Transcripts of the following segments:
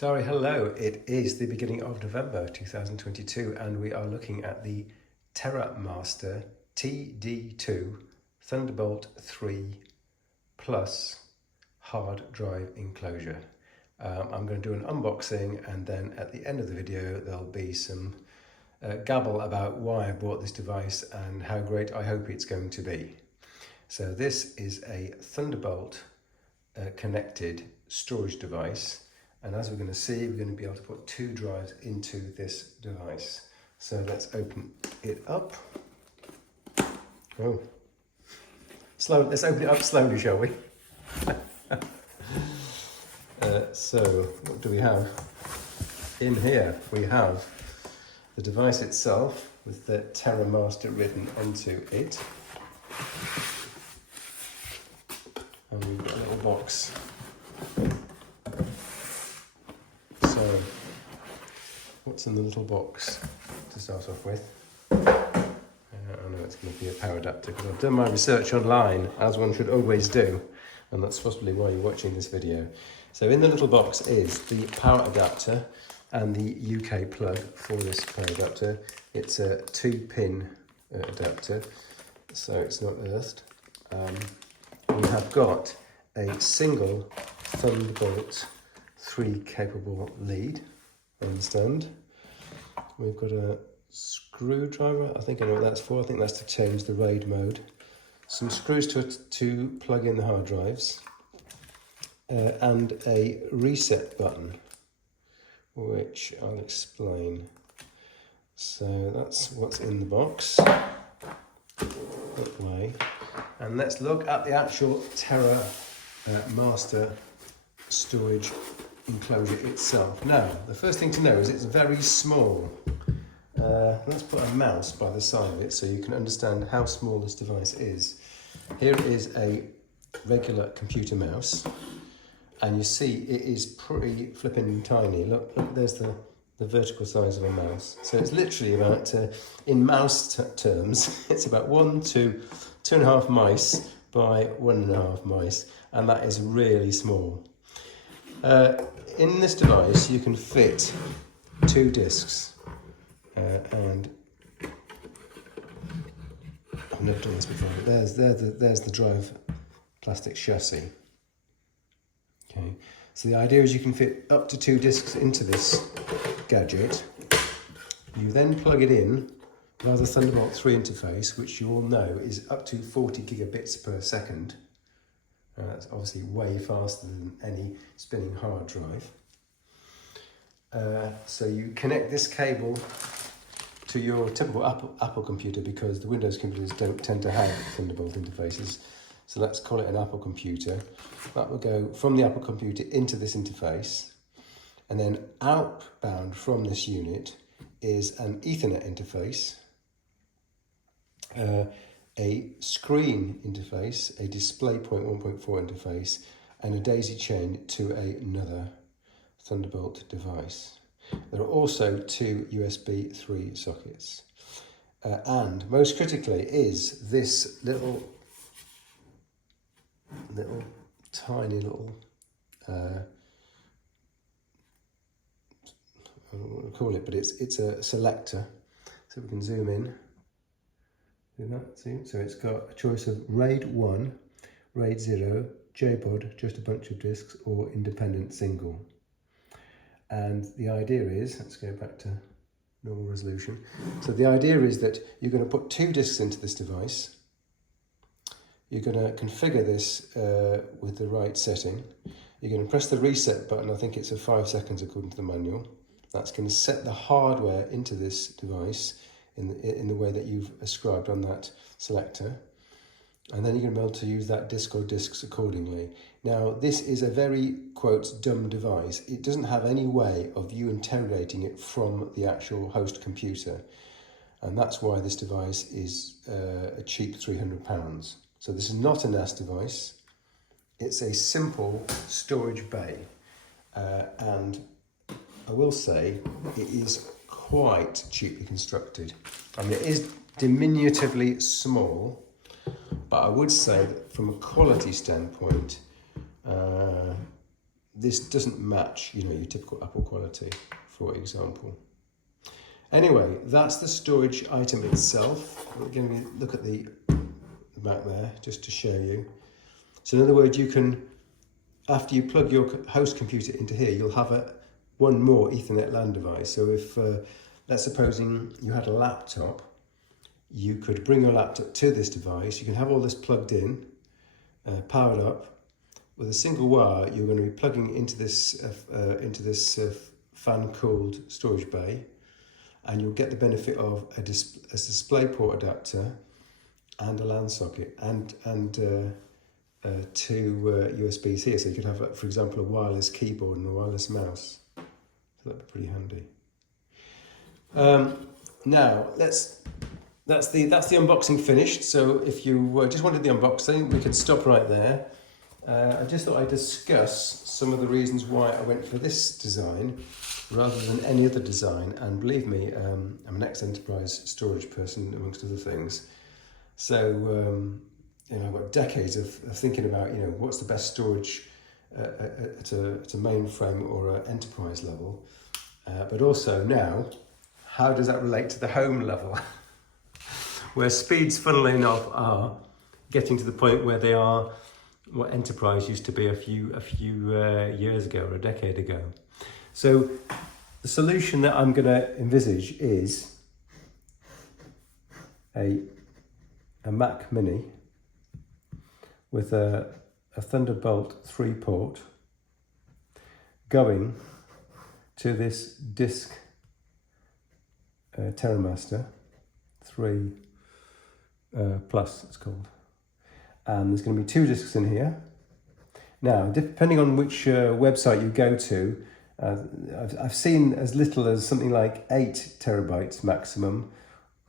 Dari, hello. It is the beginning of November 2022 and we are looking at the Terramaster TD2 Thunderbolt 3 Plus hard drive enclosure. I'm going to do an unboxing and then at the end of the video there'll be some gabble about why I bought this device and how great I hope it's going to be. So this is a Thunderbolt connected storage device. And as we're going to see, we're going to be able to put two drives into this device. So let's open it up. Oh, let's open it up slowly, shall we? So what do we have? In here we have the device itself with the Terramaster written onto it. And we've got a little box. So, what's in the little box to start off with? I know it's going to be a power adapter because I've done my research online, as one should always do, and that's possibly why you're watching this video. So in the little box is the power adapter and the UK plug for this power adapter. It's a 2-pin adapter, so it's not earthed. We have got a single Thunderbolt 3 capable lead, I understand. We've got a screwdriver, I think I know what that's for. I think that's to change the RAID mode. Some screws to plug in the hard drives. And a reset button, which I'll explain. So that's what's in the box. That way. And let's look at the actual Terramaster storage enclosure itself. Now, the first thing to know is it's very small. Let's put a mouse by the side of it so you can understand how small this device is. Here is a regular computer mouse, and you see it is pretty flipping tiny. Look, there's the vertical size of a mouse. So it's literally about, in mouse terms, it's about 1 to 2.5 mice by 1.5 mice, and that is really small. In this device you can fit 2 discs, and I've never done this before, but there's the drive plastic chassis. Okay, so the idea is you can fit up to 2 discs into this gadget. You then plug it in via the Thunderbolt 3 interface, which you all know is up to 40 gigabits per second. That's obviously way faster than any spinning hard drive. So you connect this cable to your typical Apple computer, because the Windows computers don't tend to have Thunderbolt interfaces. So let's call it an Apple computer. That will go from the Apple computer into this interface. And then outbound from this unit is an Ethernet interface, a screen interface, a DisplayPort 1.4 interface, and a daisy chain to another Thunderbolt device. There are also 2 USB 3 sockets. And most critically is this tiny little, I don't know what to call it, but it's a selector. So we can zoom in. See? So it's got a choice of RAID 1, RAID 0, JPOD, just a bunch of discs, or independent single. And the idea is, let's go back to normal resolution. So the idea is that you're going to put 2 discs into this device. You're going to configure this with the right setting. You're going to press the reset button. I think it's 5 seconds according to the manual. That's going to set the hardware into this device in the way that you've ascribed on that selector, and then you're going to be able to use that disc or discs accordingly. Now, this is a very, quote, dumb device. It doesn't have any way of you interrogating it from the actual host computer, and that's why this device is a cheap £300. So this is not a NAS device. It's a simple storage bay, and I will say it is quite cheaply constructed. I mean, it is diminutively small, but I would say that from a quality standpoint, this doesn't match, you know, your typical Apple quality, for example. Anyway, that's the storage item itself. Let me look at the back there just to show you. So in other words, you can, after you plug your host computer into here, you'll have one more Ethernet LAN device. So if, let's supposing you had a laptop, you could bring your laptop to this device. You can have all this plugged in, powered up. With a single wire, you're going to be plugging into this fan-cooled storage bay, and you'll get the benefit of a DisplayPort adapter and a LAN socket and two USBs here. So you could have, for example, a wireless keyboard and a wireless mouse. So that'd be pretty handy. Now that's the unboxing finished. So if you just wanted the unboxing, we could stop right there. I just thought I'd discuss some of the reasons why I went for this design rather than any other design. And believe me, I'm an ex-enterprise storage person, amongst other things. So, you know, I've got decades of thinking about, you know, what's the best storage at a mainframe or an enterprise level. But also now, how does that relate to the home level? Where speeds, funnily enough, are getting to the point where they are what enterprise used to be a few years ago or a decade ago. So the solution that I'm going to envisage is a Mac Mini with a Thunderbolt 3 port going to this disk Terramaster 3 Plus, it's called. And there's going to be 2 discs in here. Now, depending on which website you go to, I've seen as little as something like 8 terabytes maximum,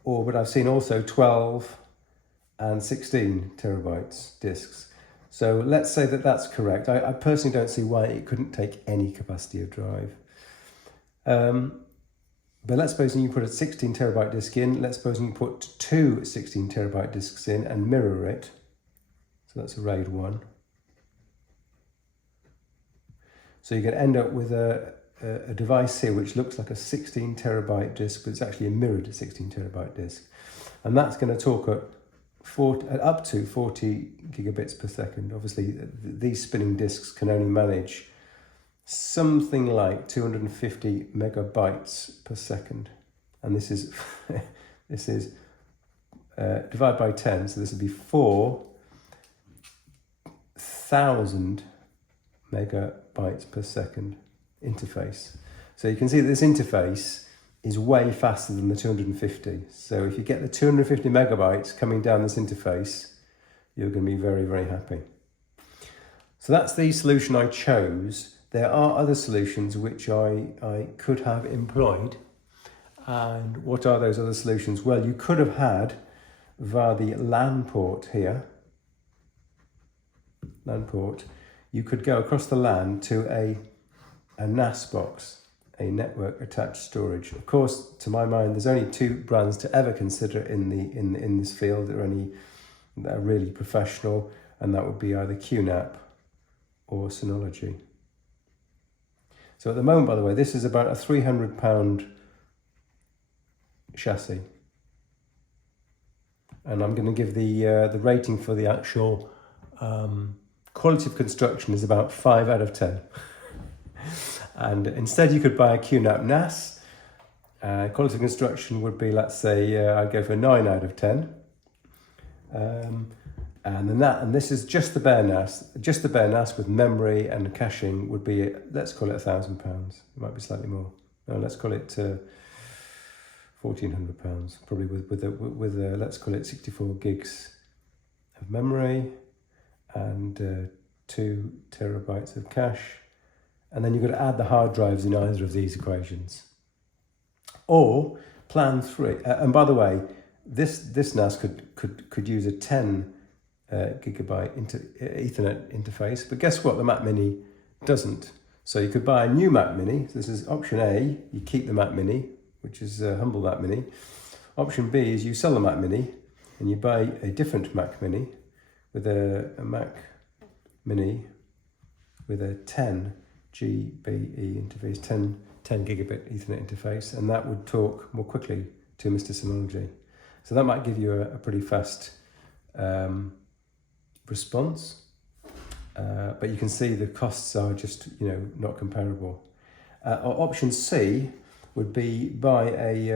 but I've seen also 12 and 16 terabytes discs. So let's say that that's correct. I personally don't see why it couldn't take any capacity of drive. But let's suppose you put a 16 terabyte disk in. Let's suppose you put 2 16 terabyte discs in and mirror it. So that's a RAID 1. So you're going to end up with a device here which looks like a 16 terabyte disk, but it's actually a mirrored 16 terabyte disk. And that's going to talk at up to 40 gigabits per second. Obviously, these spinning disks can only manage something like 250 megabytes per second. And this is, divided by 10, so this would be 4,000 megabytes per second interface. So you can see that this interface is way faster than the 250. So if you get the 250 megabytes coming down this interface, you're going to be very, very happy. So that's the solution I chose. There are other solutions which I could have employed. And what are those other solutions? Well, you could have had, via the LAN port here, LAN port, you could go across the LAN to a NAS box, a network attached storage. Of course, to my mind, there's only 2 brands to ever consider in this field that are really professional, and that would be either QNAP or Synology. So at the moment, by the way, this is about a £300 chassis, and I'm going to give the rating for the actual quality of construction is about 5 out of 10. And instead, you could buy a QNAP NAS. Quality of construction would be, let's say, I'd go for a 9 out of 10. And this is just the bare NAS. Just the bare NAS with memory and caching would be, let's call it £1,000. It might be slightly more. No, let's call it £1,400. Probably with let's call it 64 gigs of memory and 2 terabytes of cache. And then you've got to add the hard drives in either of these equations. Or plan 3. And by the way, this NAS could use a 10 gigabyte Ethernet interface, but guess what? The Mac Mini doesn't. So you could buy a new Mac Mini. This is option A. You keep the Mac Mini, which is a humble Mac Mini. Option B is you sell the Mac Mini and you buy a different Mac Mini with a Mac Mini with a 10 GBE interface, 10 gigabit Ethernet interface, and that would talk more quickly to Mr. Synology. So that might give you a pretty fast response, but you can see the costs are just not comparable. Option C would be buy is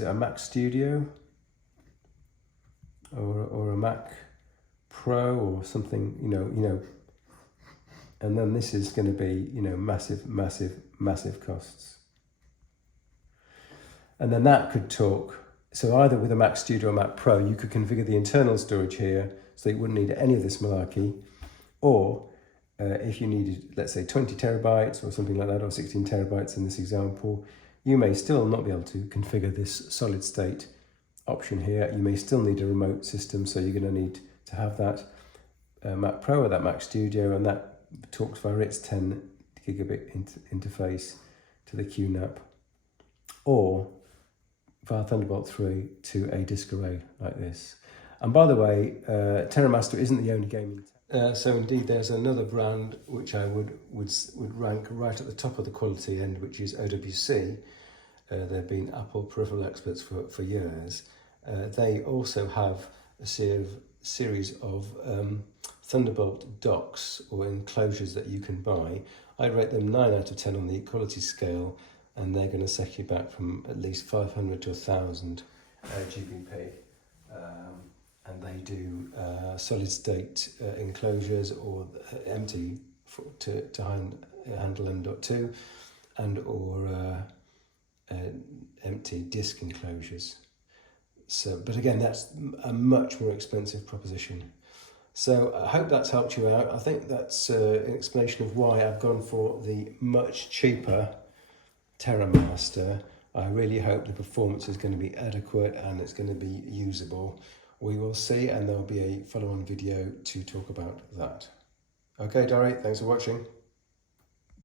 it a Mac Studio or a Mac Pro or something, and then this is going to be massive costs. And then that could talk, so either with a Mac Studio or Mac Pro you could configure the internal storage here so you wouldn't need any of this malarkey, or if you needed, let's say 20 terabytes or something like that, or 16 terabytes in this example, you may still not be able to configure this solid state option here. You may still need a remote system, so you're going to need to have that Mac Pro or that Mac Studio, and that talks via its 10 gigabit interface to the QNAP, or via Thunderbolt 3 to a disk array like this. And by the way, Terramaster isn't the only gaming. So indeed, there's another brand which I would rank right at the top of the quality end, which is OWC. They've been Apple peripheral experts for years. They also have a series of Thunderbolt docks or enclosures that you can buy. I'd rate them 9 out of 10 on the quality scale, and they're going to set you back from at least 500 to 1,000 GBP. And they do solid state enclosures or empty to handle M.2 and or empty disk enclosures. So, but again, that's a much more expensive proposition. So I hope that's helped you out. I think that's an explanation of why I've gone for the much cheaper Terramaster. I really hope the performance is going to be adequate and it's going to be usable. We will see, and there'll be a follow-on video to talk about that. Okay, Dory, thanks for watching.